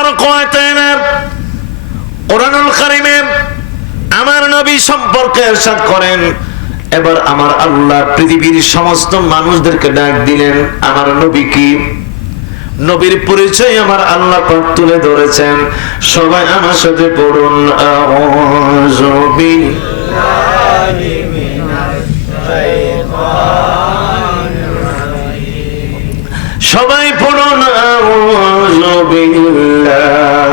তাবারাক ওয়া তাআলা কোরআনুল কারিমে আমার নবী সম্পর্কে ارشاد করেন এবার আমার আল্লাহ পৃথিবীর সমস্ত মানুষদেরকে ডাক দিলেন আমার নবী কি নবীর পরিচয় আমার আল্লাহ পাক তুলে ধরেছেন সবাই আমার সাথে পড়ুন আউযু বিল্লাহি সবাই أعوذ بالله.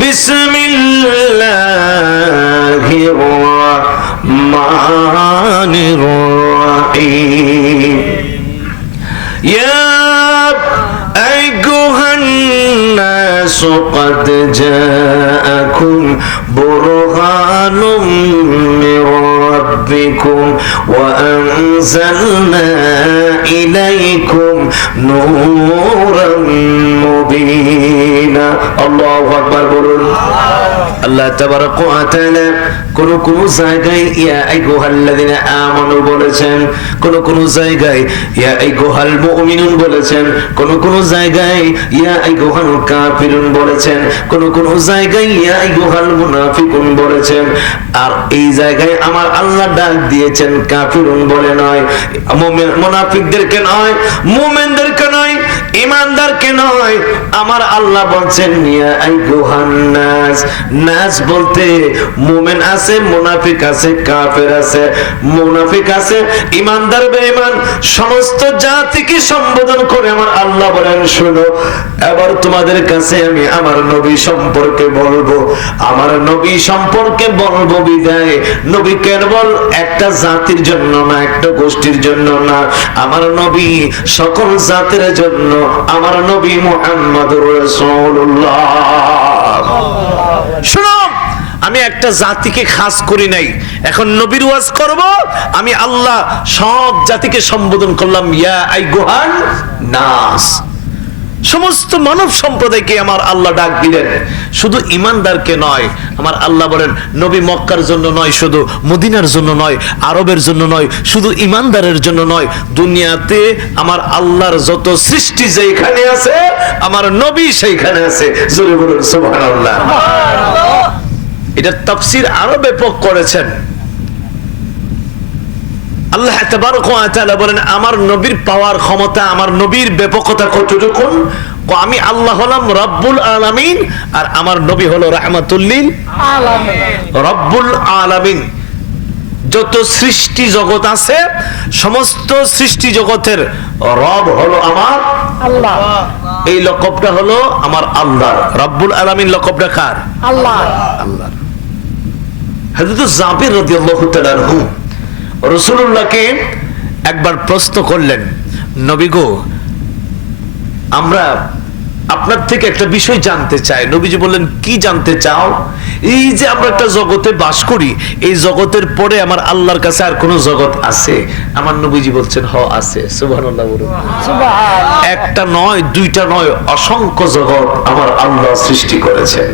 بسم الله الرحمن الرحيم. يا أيها الناس قد جاءكم وأنزلنا إليكم نورا مبينا الله أكبر بلون আল্লাহ তাআলা কোন কোন জায়গায়, ইয়া আমানু বলেছেন, কোন কোন জায়গায়, ইয়া আইয়ুহাল মুমিনুন বলেছেন, কোন কোন জায়গায়, ইয়া কাফিরুন বলেছেন, কোন কোন জায়গায়, ইয়া মুনাফিকুন বলেছেন। আর এই জায়গায় আমার আল্লাহ ডাক দিয়েছেন, কাফিরুন বলে নয়, মুমিন, মুনাফিকদেরকে নয়, মুমিনদেরকে নয় ইমানদারকে নয়? আমার আল্লাহ বলছেন, ইয়া আইয়ুহান নাস। নাস বলতে মুমিন আছে, মুনাফিক আছে, কাফের আছে। মুনাফিক আছে, ইমানদার, বেঈমান, সমস্ত জাতিকে সম্বোধন করে আমার আল্লাহ বলেন, শুনো, এবার তোমাদের কাছে আমি আমার নবী সম্পর্কে বলব। আমার নবী সম্পর্কে বলব বিদায়। নবী কেবল একটা জাতির জন্য না, একটা গোষ্ঠীর জন্য না। আমার নবী সকল জাতির জন্য আমার নবী মোহাম্মদ শুনো, আমি একটা জাতিকে খাস করি নাই। এখন নবীর ওয়াজ করব, আমি আল্লাহ সব জাতিকে সম্বোধন করলাম, ইয়া আই গোহান নাস। সমস্ত মানব সম্প্রদায়কে আমার আল্লাহ ডাক দিলেন। শুধু ইমানদারকে নয় আমার আল্লাহ বলেন নবী মক্কার জন্য নয় শুধু মদিনার জন্য নয় আরবের জন্য নয় শুধু ইমানদারের জন্য নয় দুনিয়াতে আমার আল্লাহর যত সৃষ্টি যেখানে আছে আমার নবী সেইখানে আছে। জোরে বলুন সুবহানাল্লাহ। এটা তাফসীর আরও ব্যাপক করেছেন। আল্লাহ বলেন আমার নবীর পাওয়ার ক্ষমতা আমার নবীর ব্যাপকতা কতটুকু আমি আল্লাহ হলাম রব্বুল আলামিন আর আমার নবী হলো রাহমাতুল্লিল রব্বুল আলামিন। যত সৃষ্টি জগৎ আছে সমস্ত সৃষ্টি জগতের রব হলো আমার আল্লাহ। এই লকবটা হলো আমার আল্লাহ। রব্বুল আলামিন লকবটা কার? আল্লাহ। আল্লাহ। হযরত জাবির রাদিয়াল্লাহু তাআলা আনহু রাসূলুল্লাহকে একবার প্রশ্ন করলেন নবী গো আমরা আপনার থেকে একটা বিষয় জানতে চাই। নবীজি বললেন কি জানতে চাও? এই যে আমরা একটা জগতে বাস করি এই জগতের পরে আমার আল্লাহর কাছে আর কোন জগৎ আছে? আমার নবীজি বলছেন হ আছে। একটা নয় দুইটা নয় অসংখ্য জগৎ আমার আল্লাহ সৃষ্টি করেছেন।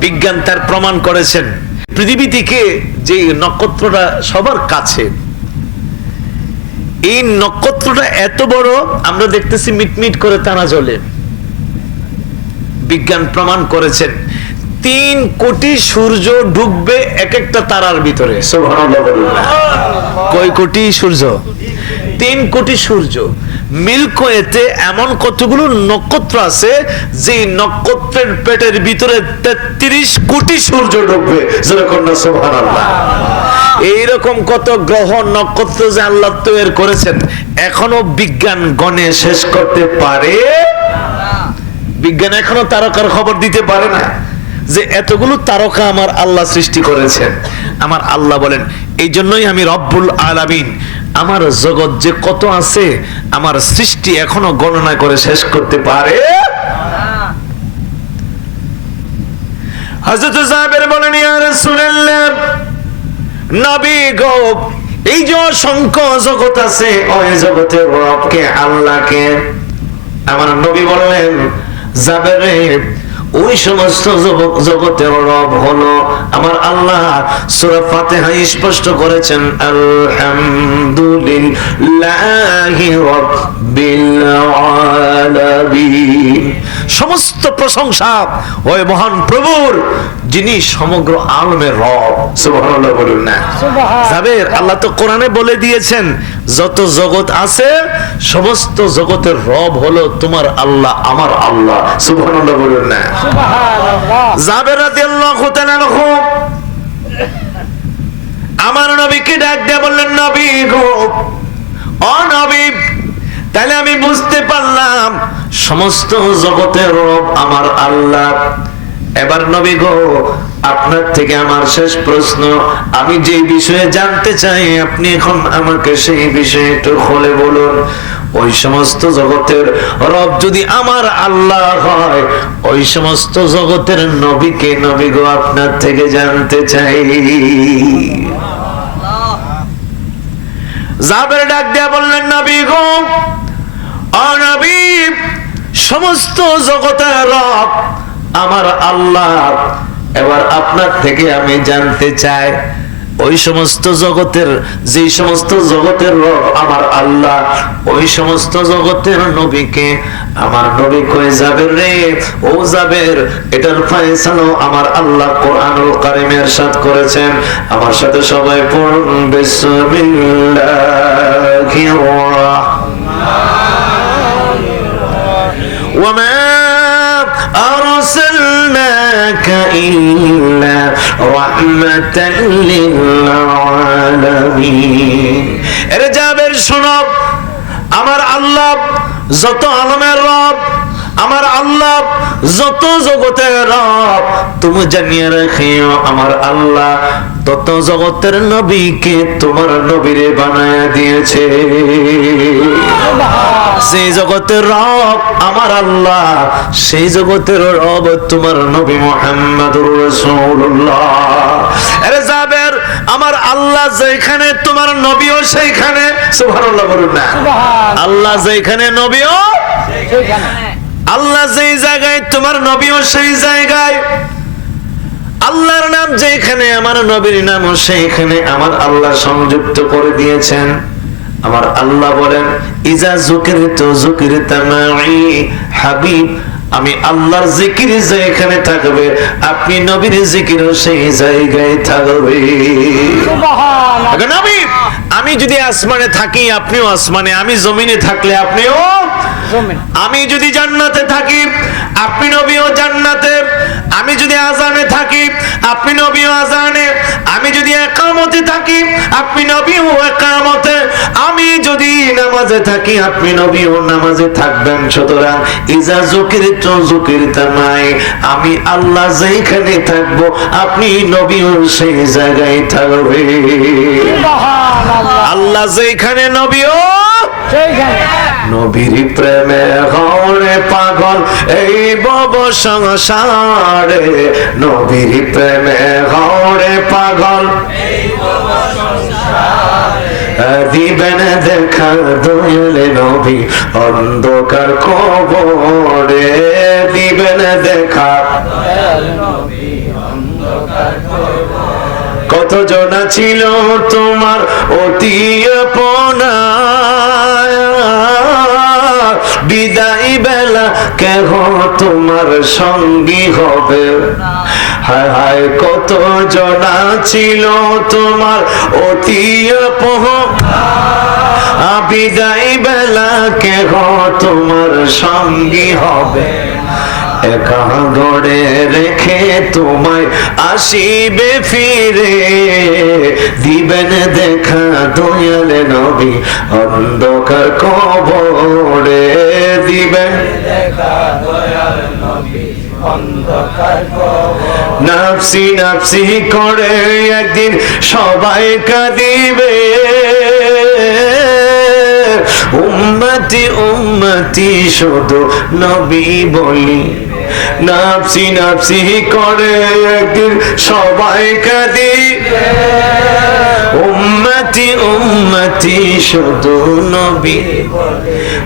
বিজ্ঞান তার প্রমাণ করেছেন। পৃথিবী থেকে যে নক্ষত্রটা সবার কাছে এই নক্ষত্রটা এত বড় আমরা দেখতেছি মিটমিট করে তারা জ্বলে। বিজ্ঞান প্রমাণ করেছেন তিন কোটি সূর্য ডুববে এক একটা তারার ভিতরে। কয় কোটি সূর্য? তিন কোটি সূর্য। মিল্কওয়েতে এমন কতগুলো নক্ষত্র আছে যে নক্ষত্রের পেটের ভিতরে তেত্রিশ কোটি সূর্য ঢুকবে? এইরকম কত গ্রহ নক্ষত্র যে আল্লাহ তৈরি করেছেন, এখনও বিজ্ঞান গণে শেষ করতে পারে? বিজ্ঞান এখনও তারকার খবর দিতে পারে না। যে এতগুলো তারকা আমার আল্লাহ সৃষ্টি করেছেন। আমার আল্লাহ বলেন এই জন্যই আমি রব্বুল আলামিন আমার জগৎ যে কত আছে, আমার সৃষ্টি এখনও গণনা করে শেষ করতে পারে। এই যে অসংখ্য জগৎ আছে, ওই জগতের রবকে আল্লাহকে আমার নবী বললেন যাবে ওই সমস্ত জগ- জগতের রব হলো আমার আল্লাহ। সুরা ফাতেহা স্পষ্ট করেছেন আলহামদুলিল্লাহি রাব্বিল সমস্ত প্রশংসা ওই মহান প্রভুর যিনি সমগ্র আলমের রব। সুবহানাল্লাহ বলুন না। জাবের আল্লাহ তো কোরআনে বলে দিয়েছেন যত জগৎ আছে সমস্ত জগতের রব হলো তোমার আল্লাহ আমার আল্লাহ। সুবহানাল্লাহ বলুন না। জাবের রাদিয়াল্লাহু তাআলা আমার নবীকে ডাক দিয়ে বললেন নবী গো ও নবী তাহলে আমি বুঝতে পারলাম, সমস্ত জগতের রব আমার আল্লাহ। এবার নবী গো, আপনার থেকে আমার শেষ প্রশ্ন, আমি যে বিষয়ে জানতে চাই, আপনি এখন আমাকে সেই বিষয়ে একটু খুলে বলুন। ওই সমস্ত জগতের রব যদি আমার আল্লাহ হয়, ওই সমস্ত জগতের নবীকে নবী গো আপনার থেকে জানতে চাই। জাবের ডাক দিয়া বললেন, নবী গো সমস্ত জগতের রব আমার আল্লাহ এবার আপনার থেকে আমি জানতে চাই, ওই সমস্ত জগতের যে সমস্ত জগতের রব আমার আল্লাহ, ওই সমস্ত জগতের নবীকে আমার নবী কয়ে যাবে রে? ও যাবের এটার ফয়সালো আমার আল্লাহ কোরআনুল কারিমের সাথ করেছেন। আমার সাথে সবাই পড়ুন, বিসমিল্লাহির وما أرسلناك إلا رحمة للعالمين এর জাবের শোনব আমার আল্লাহ যত আলমের রব আমার আল্লাহ যত জগতের রব তুমি জানিয়ে রাখিও আমার আল্লাহ তত জগতের নবীকে তোমার নবীরে বানায় দিয়েছে। সেই জগতের রব আমার আল্লাহ সেই জগতের রব তোমার নবী মোহাম্মদুর রাসূলুল্লাহ। আরে জাবের আমার আল্লাহ যেখানে তোমার নবীও সেইখানে। সুবহানাল্লাহ বলুন না। আল্লাহ যেখানে নবীও আল্লাহ যেই জায়গায় তোমার নবীও সেই জায়গায়। আল্লাহর নাম যেখানে আমার নবীর নামও সেইখানে। আমার আল্লাহ সংযুক্ত করে দিয়েছেন। আমার আল্লাহ বলেন ইজা জুকির তো জুকির হাবিব আমি আল্লাহর জিকির যেখানে থাকবে আপনি নবীর জিকিরও সেই জায়গায় থাকবে। নবী! আমি যদি আসমানে থাকি আপনিও আসমানে। আমি জমিনে থাকলে আপনিও আমি যদি জান্নাতে থাকি আপনি নবীও জান্নাতে। আমি যদি আজানে থাকি আপনি নবীও আজানে আমি যদি একামতে থাকি আপনি নবীও একামতে। আমি যদি নামাজে থাকি আপনি নবীও নামাজে থাকবেন। সুতরাং ইজা জুকির তো জুকির তামাই আমি আল্লাহ যেখানে থাকব আপনি নবীও সেই জায়গায় থাকবে আল্লাহ যেখানে নবীও নবীর প্রেমে হরে পাগল, এই বব সংসারে নবীর প্রেমে হরে পাগল। দিবেন দেখা দয়ালে নবী, অন্ধকার কবরে দিবেন দেখা। কত জনা ছিল তোমার অতি আপনা কেহ তোমার সঙ্গী হবে? হায় হায়, কত জনা ছিল তোমার অতি আপহ বিদায় বেলা কেহ তোমার সঙ্গী হবে? একা গড়ে রেখে তোমায় আসিবে ফিরে। দিবেন দেখা দয়ালে নবী অন্ধকার কবরে। দিবেন নাফসি নাফসি করে একদিন সবাই কাঁদিবে। উম্মতি উম্মতি শুধু নবী বলি। নাফসি নাফসি করে একদিন সবাই কাঁদি। উম্মতি উম্মতি, শুধু নবী।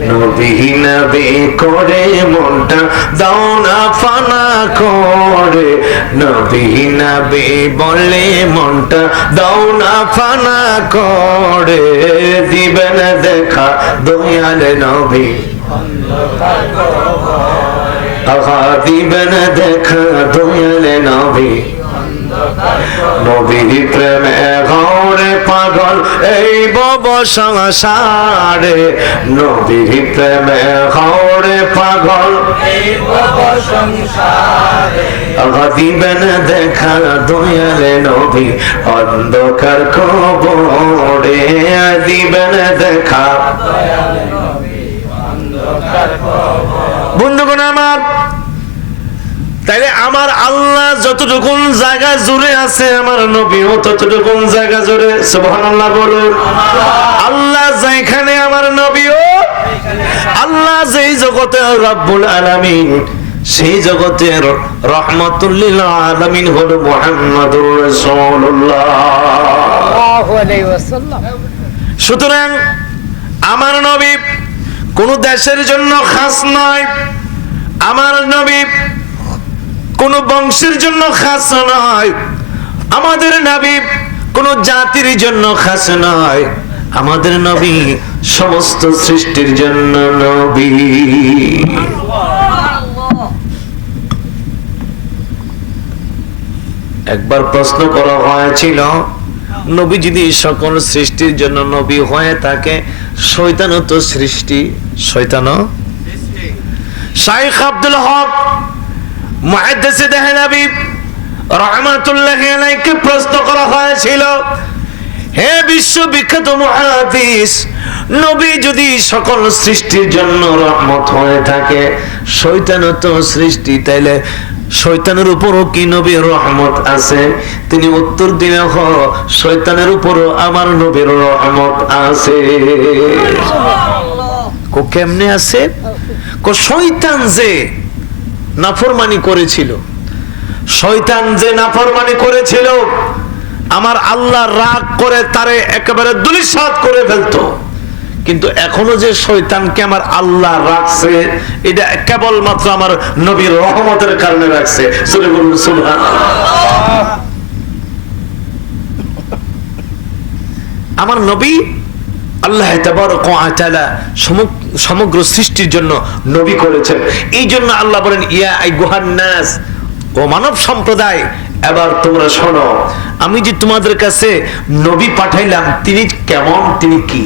নবী নবী করে মনটা, দাও না ফানা করে। নবী নবী বলে মনটা, দাও না ফানা করে। দিবেন দেখা দয়াল নবী। আহা দিবেন দেখা দয়াল নবী। নবীর প্রেমে ঘরে পাগল, এই বব সংসারে। নবীর প্রেমে ঘরে পাগল দিবেন দেখা দয়ালে নবী, অন্ধকার কবরে দিবেন দেখা। বন্ধুগণ আমার তাইলে আমার আল্লাহ যতটুকুন জায়গা জুড়ে আছে আমার নবীও ততটুকুন জায়গা জুড়ে সুবহানাল্লাহ বলুন। আল্লাহ যেখানে আমার নবীও আল্লাহ যেই জগতে রব্বুল আলামিন সেই জগতের রহমাতুল্লিল আলামিন হলো মুহাম্মাদুর রাসূলুল্লাহ। সুতরাং আমার নবী কোন দেশের জন্য খাস নয়। আমার নবী কোন বংশের জন্য খাস নয়। আমাদের নবী কোন জাতির জন্য খাস নয়। আমাদের নবী সমস্ত সৃষ্টির জন্য নবী। একবার প্রশ্ন করা হয়েছিল, নবী যদি সকল সৃষ্টির জন্য নবী হয়ে থাকে শৈতানও তো সৃষ্টি শৈতানও শাইখ আব্দুল হক মুহাদ্দিসে দেহলাবি রহমাতুল্লাহি আলাইহিকে প্রশ্ন করা হয়েছিল হে বিশ্ববিখ্যাত নবী যদি সকল সৃষ্টির জন্য রহমত হয়ে থাকে শৈতানও তো সৃষ্টি তাইলে শৈতানের উপরও কি নবীর রহমত আছে? তিনি উত্তর দিলে হ শৈতানের উপরও আমার নবীর রহমত আছে। কেমনে আছে? কো শয়তান যে নাফরমানি করেছিল। শয়তান যে নাফরমানি করেছিল, আমার আল্লাহ রাগ করে তারে একেবারে দুলিশাত করে ফেলতো। কিন্তু এখনও যে শয়তানকে আমার আল্লাহ রাখছে, এটা কেবলমাত্র আমার নবীর রহমতের কারণে রাখছে। আমার নবী আল্লাহ তাবারক ওয়া তাআলা সমগ- সমগ্র সৃষ্টির জন্য নবী করেছেন এই জন্য আল্লাহ বলেন ইয়া আই নাস ও মানব সম্প্রদায় এবার তোমরা শোনো আমি যে তোমাদের কাছে নবী পাঠাইলাম তিনি কেমন তিনি কি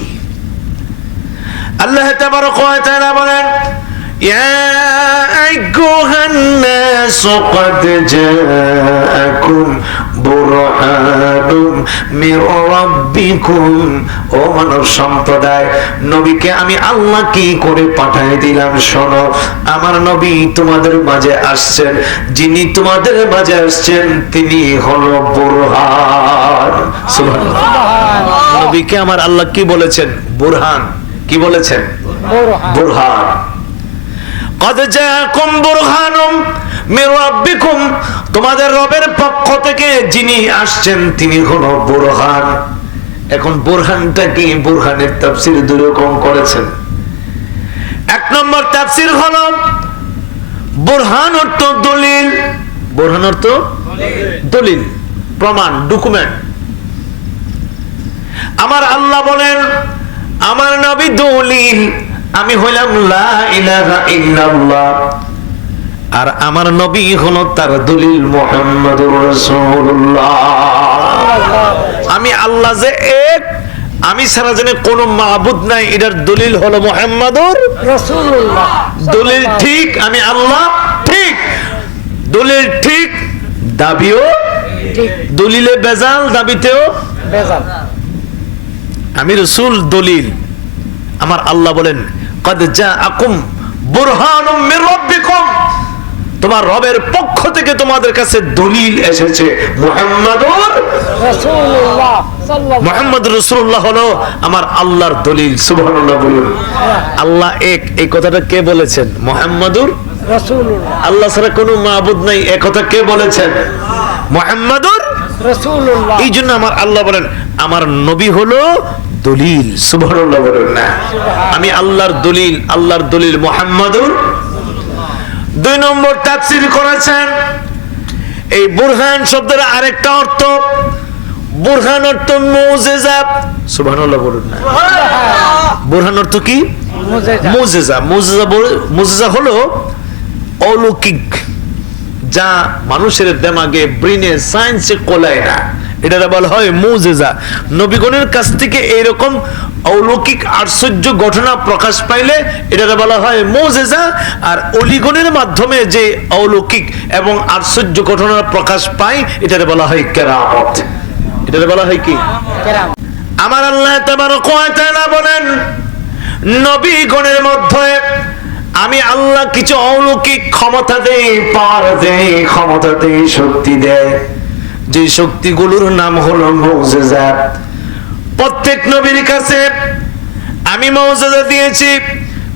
আল্লাহ তাবারক ওয়া তাআলা বলেন ইয়া আইয়ুহান নাস قد جاءكم برهان من ربكم যিনি তোমাদের মাঝে আসছেন তিনি হল বুরহান। নবীকে আমার আল্লাহ কি বলেছেন? বুরহান। কি বলেছেন? বুরহান। কদ জাকুম কুম্বুরহানম তোমাদের রবের পক্ষ থেকে যিনি আসছেন, তিনি হলো বোরহান। এখন বোরহানটা কি? বোরহানের তাফসির দুই রকম করেছেন। এক নম্বর তাফসির হল, বোরহান অর্থ দলিল। বোরহান অর্থ দলিল, প্রমাণ ডকুমেন্ট আমার আল্লাহ বলেন, আমার নবী দলিল, আমি হইলাম লা ইলাহা ইল্লাল্লাহ। আর আমার নবী হলো তার দলিল মুহাম্মাদুর রাসূলুল্লাহ। আমি আল্লাহ যে এক আমি ছাড়া জানে কোন মাবুদ নাই এটার দলিল হলো মুহাম্মাদুর রাসূলুল্লাহ। দলিল ঠিক আমি আল্লাহ ঠিক। দলিল ঠিক দাবিও দলিলে বেজাল দাবিতেও বেজাল। আমি রসুল দলিল। আমার আল্লাহ বলেন কদ জাআকুম বুরহানুম মির রাব্বিকুম। তোমার রবের পক্ষ থেকে তোমাদের কাছে দলিল এসেছে। মুহাম্মাদুর রাসূলুল্লাহ সাল্লাল্লাহু হলো আমার আল্লাহর দলিল সুবহানাল্লাহ বলুন। আল্লাহ এক এই কথাটা কে বলেছেন? মুহাম্মাদুর আল্লাহ ছাড়া কোনো মাবুদ নাই এ কথা কে বলেছেন? মুহাম্মাদুর এই জন্য আমার আল্লাহ বলেন আমার নবী হলো দলিল সুবহানাল্লাহ বলেন না। আমি আল্লাহর দলিল আল্লাহর দলিল মুহাম্মাদুর দুই নম্বর তাফসীর করেছেন। এই বুরহান শব্দের আরেকটা অর্থ বুরহান অর্থ মুজিজা। সুবহানাল্লাহ বলুন না। বুরহান অর্থ কি? মুজেজা। মুজিজা। মুজিজা হলো অলৌকিক যা মানুষের দেমাগে ব্রেনে সায়েন্সে কোলায় না। এটা বলা হয় মুজিজা। নবীগণের কাছ থেকে এইরকম অলৌকিক আশ্চর্য ঘটনা প্রকাশ পাইলে এটা বলা হয় মুজিজা। আর অলিগণের মাধ্যমে যে অলৌকিক এবং আশ্চর্য ঘটনা প্রকাশ পায় এটা বলা হয় কেরামত। এটা বলা হয় কি? আমার আল্লাহ ওয়া তাআলা বলেন, নবীগণের মধ্যে আমি আল্লাহ কিছু অলৌকিক ক্ষমতা দেই পাওয়ার দেই ক্ষমতা দেই শক্তি দেয় যে শক্তিগুলোর নাম হলো মৌজেজা। প্রত্যেক নবীর কাছে আমি মৌজেজা দিয়েছি।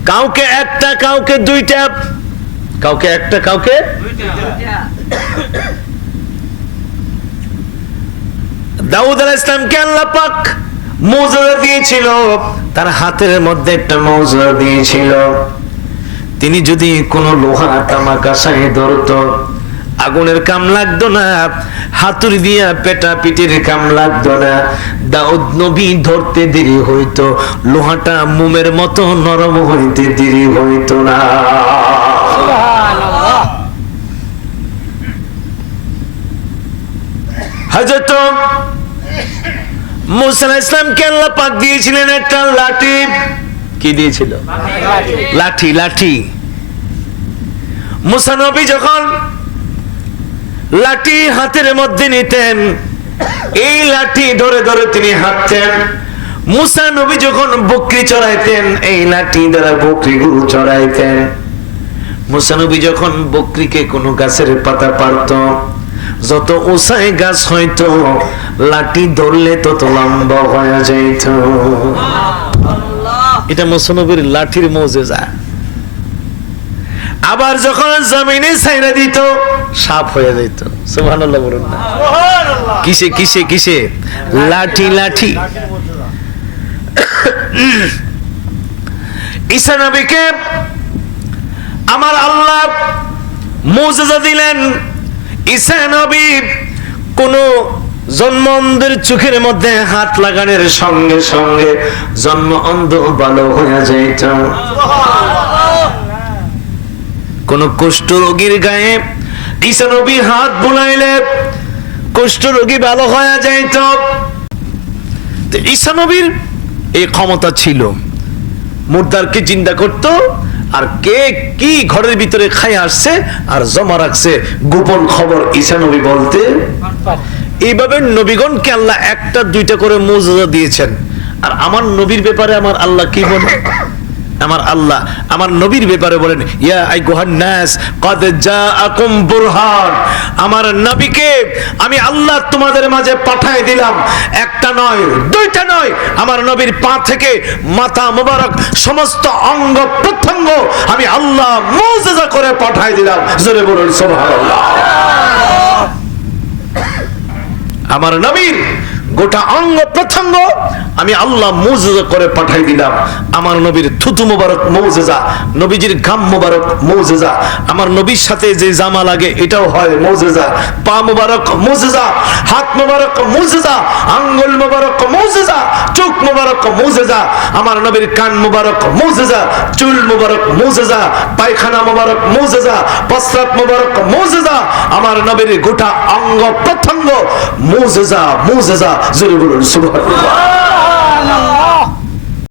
কাউকে একটা, কাউকে দুইটা। কাউকে একটা, কাউকে দাউদ আলাহ ইসলামকে আল্লাহ পাক মৌজা দিয়েছিল? তার হাতের মধ্যে একটা মৌজা দিয়েছিল। তিনি যদি কোনো লোহা তামা কাঁসাই ধরত আগুনের কাম লাগতো না হাতুড়ি দিয়া পেটা পিটির কাম লাগতো না। দাউদ নবী ধরতে দেরি হইতো লোহাটা মোমের মতো নরম হইতে দেরি হইতো না। হযরত মুসা ইসলামকে আল্লাহ পাক দিয়েছিলেন একটা লাঠি? কি দিয়েছিল? লাঠি লাঠি। মুসা নবী যখন লাঠি হাতের মধ্যে নিতেন। এই লাঠি ধরে ধরে তিনি হাঁটতেন। মুসা নবী যখন বকরি চড়াইতেন এই লাঠি দ্বারা বকরি গুরু চড়াইতেন। মুসা নবী যখন বকরিকে কোনো গাছের পাতা পারত যত উঁচাই গাছ হয়তো লাঠি ধরলে তত লম্বা হয়ে যাইত। এটা মুসানবীর লাঠির মৌজেজা। আবার যখন জমিনে ছাইরা দিত সাপ হয়ে যেত সুবহানাল্লাহ বলুন না। কিসে কিসে কিসে? লাঠি লাঠি। ঈসা নবীকে আমার আল্লাহ মৌজেজা দিলেন। ঈসা নবী কোন জন্ম অন্ধের চোখের মধ্যে হাত লাগানোর সঙ্গে সঙ্গে জন্ম অন্ধ ভালো হয়ে যাইত। কোন কুষ্ঠ রোগীর গায়ে ঈসা নবী হাত বুলাইলে? কুষ্ঠ রোগী ভালো হয়ে তো ঈসা নবীর এই ক্ষমতা ছিল। মুর্দারকে চিন্তা করত আর কে কি ঘরের ভিতরে খাই আসছে আর জমা রাখছে? গোপন খবর ঈসা নবী বলতে। এইভাবে নবীগণকে আল্লাহ একটা দুইটা করে মৌজুদা দিয়েছেন। আর আমার নবীর ব্যাপারে আমার আল্লাহ কি বলে আমার আল্লাহ, আমার নবীর ব্যাপারে বলেন, ইয়া আই নাস, কদ জাআকুম বুরহান। আমার নবীকে আমি আল্লাহ তোমাদের মাঝে পাঠায় দিলাম। একটা নয়, দুইটা নয়, আমার নবীর পা থেকে মাথা মোবারক, সমস্ত অঙ্গ প্রত্যঙ্গ আমি আল্লাহ মৌজেজা করে পাঠায় দিলাম। জোরে বলুন, সুবহানাল্লাহ। আমার নবীর গোটা অঙ্গ প্রত্যঙ্গ আমি আল্লাহ মৌজেজা করে পাঠাই দিলাম আমার নবীর থুতু মোবারক মৌজেজা নবীজির গাম মোবারক মৌজেজা আমার নবীর সাথে যে জামা লাগে এটাও হয় মৌজেজা পা মোবারক মৌজেজা হাত মোবারক মৌজেজা আঙ্গুল মোবারক মৌজেজা চোখ মোবারক মৌজেজা আমার নবীর কান মোবারক মৌজেজা চুল মোবারক মৌজেজা পায়খানা মোবারক মৌজেজা প্রস্রাব মোবারক মৌজেজা আমার নবীর গোটা অঙ্গ প্রত্যঙ্গ মোজেজা মোজেজা জোরে বলুন সুবহানাল্লাহ।